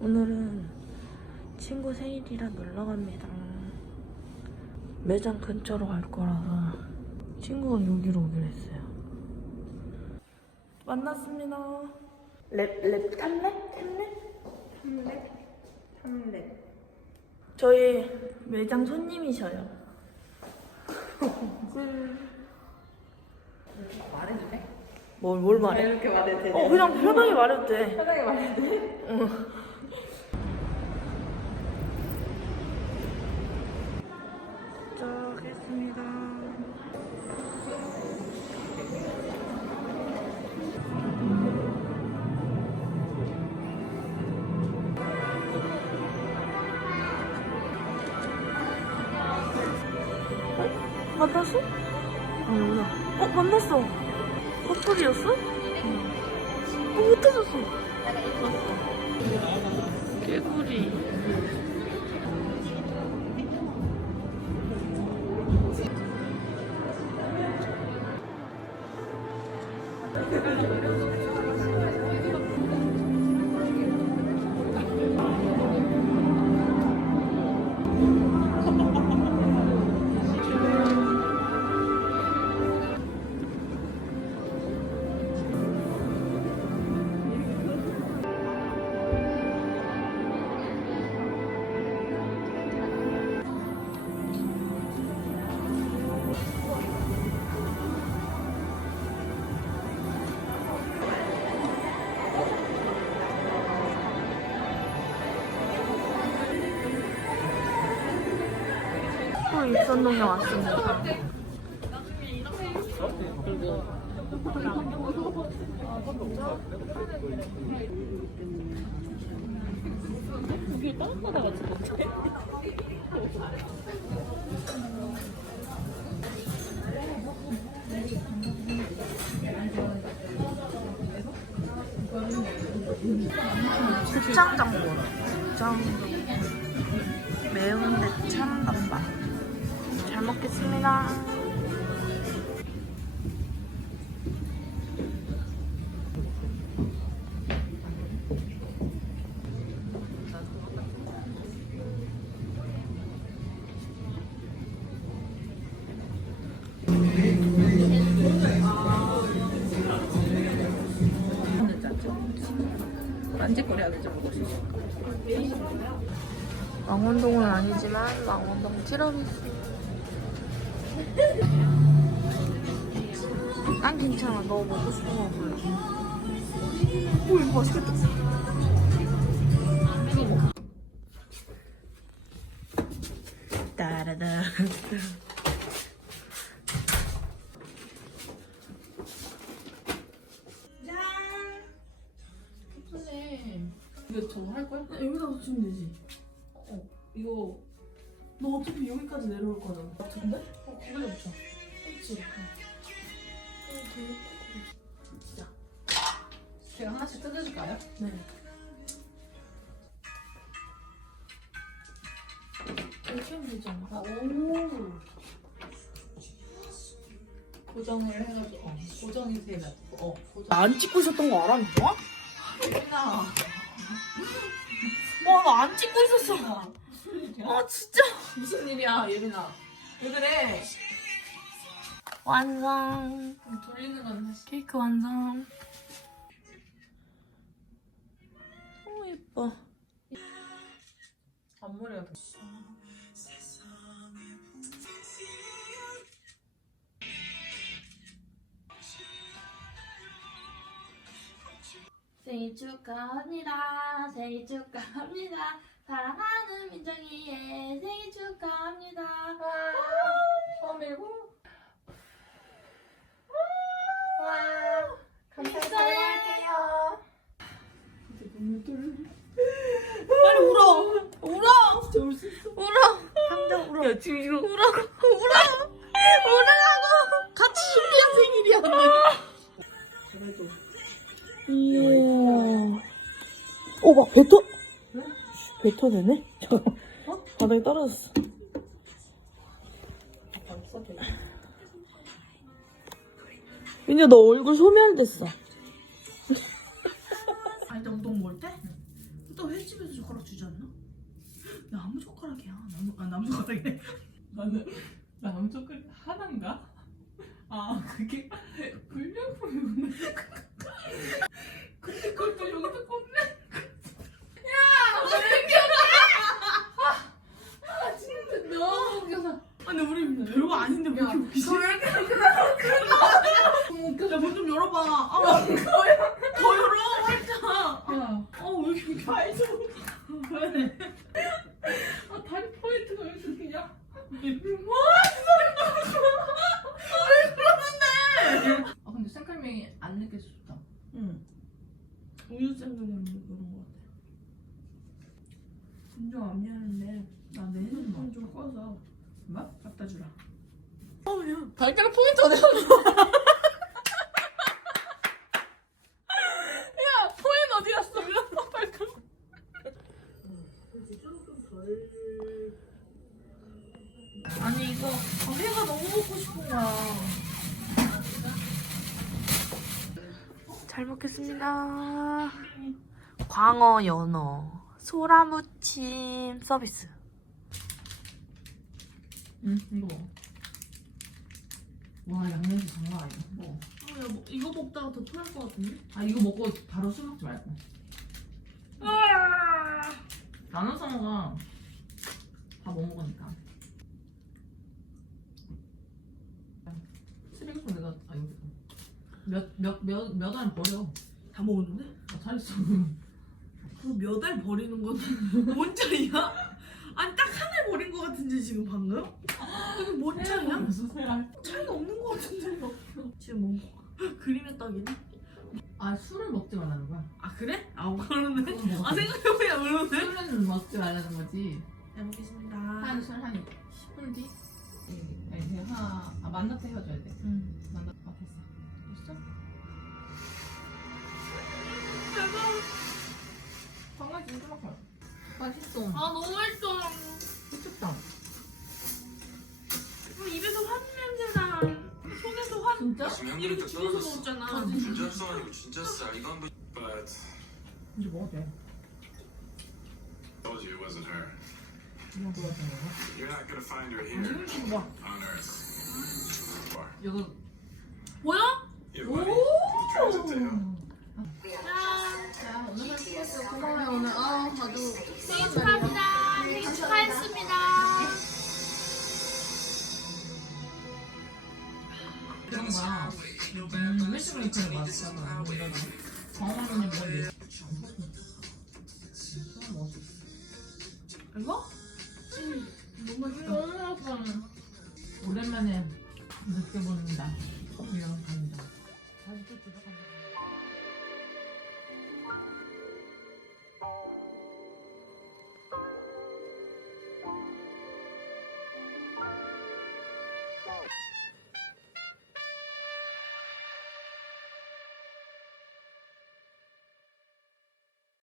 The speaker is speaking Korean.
오늘은 친구 생일이라 놀러 갑니다. 매장 근처로 갈 거라서 친구가 여기로 오기로 했어요. 만났습니다. 랩, 랩, 탐랩? 탐랩? 탐랩? 탐랩. 저희 매장 손님이셔요. 말해도 돼? 뭘, 뭘왜 말해? 이렇게 말해도 돼? 어, 그냥 편하게 말해도 돼. 편하게 말해도 돼? 도 만났어? 아니구나. 어, 만났어. 커플이었어? 어, 못 찾았어. 개구리. 또 익선동에 왔습니다. 고창장군 고창 먹겠습니다 만지거리 하는지 보고 싶어. 망원동은 아니지만 망원동 티라미수 난 괜찮아. 너 먹고 싶은 거 골라 오 이거 맛있겠다. 따라다. 선생님, 이거 저거 할 거야? 여기다 붙이면 되지. 어, 이거 너 어차피 여기까지 내려올 거잖아 같은데? 어, 거기다 붙여. 그렇지. 진짜 제가 하나씩 뜯어줄까요? 네 이렇게 하면 되잖아 아, 오. 고정을 해가지고, 어, 고정이 돼가지고, 어, 고정. 안 찍고 있었던 거 알아 너? 예린아. 와나 안 찍고 있었어 아 진짜 무슨 일이야, 예린아. 왜 그래? 완성 돌리는 건 다시. 케이크 완성 너무 예뻐 앞머리가 더. 생일 축하합니다 생일 축하합니다 사랑하는 민정이의 생일 축하합니다. 어, 밀고. 와. 감사히 할게요. 빨리 울어. 울어. 울어. 당장 울어. 야 지금 이거 울라고 울어 뱉어 되네 어? 바닥에 떨어졌어. 민재 너 얼굴 소멸됐어 아니 엉덩 뭘 때? 또 해? 횟집에서 젓가락 주지 않나? 나무 젓가락이야. 나무 아 나무 젓가락이네. 나는 나무 초콜릿 하나인가? 아 그게 불량품이구나. 근데 그걸 또 여기다 꽂네. 아 진짜 너무 웃겨서. 아니 우리 별거 아닌데 왜 이렇게 웃기지? 왜 이렇게 야, 문 좀 열어봐. 아, 더 열어, 활짝. 야, 어, 왜 이렇게 웃겨? 다리 좀. 왜? 아 다리 포인트가 왜 이렇게 그냥. 아 근데 생칼명이 안 느껴서 좋다. 응. 우유 생각나는 그런 거 같아. 인정 안 미안한데 나 내 핸드폰 좀 꺼서 뭐? 갖다 주라. 발가락 포인트 어디 갔어? 야 포인트 어디 갔어? 발가락. 아니 이거 회가 너무 먹고 싶은 거야. 잘 먹겠습니다. 광어 연어 소라무침 서비스. 응 이거 먹어. 와 양념이 장난 아니야. 뭐. 아, 야, 뭐, 이거 먹다가 더 토할 것 같은데? 아 이거 먹고 바로 술 먹지 말고. 나는 성어가 다못 먹으니까. 쓰레기통 내가 아 여기 몇몇몇몇 알 버려. 다 먹었는데? 아 잘했어. 그 몇 알 버리는 건 뭔 차이야? 아니 딱 한 알 버린 것 같은데 지금 방금? 이게 뭔 차이야? 무슨 소리야? 차이가 없는 것 같은데 지금 뭐 그림의 떡이네? 아 술을 먹지 말라는 거야. 아 그래? 아 그러네 먹어. 아 생각해보니까 그러네 술은 먹지 말라는 거지. 잘 먹겠습니다 한 술 한 10분 뒤. 네, 이제 하나 아 만나서 헤어져야 돼. 응 만나 아 됐어. 됐어? 정말 진짜. 맛있어. 아 너무 맛있어 미쳤다. 어, 입에서 환 냄새나 손에서 환 진짜? 이렇게 집어서 먹었잖아 진짜 아니고 진짜 쌀 이거 한번 But 이제 먹어도 돼. told you it wasn't her 이거 먹어도 돼. You're not gonna find her 아, here 봐. on Earth 뭐야? Yeah, buddy The transit to hell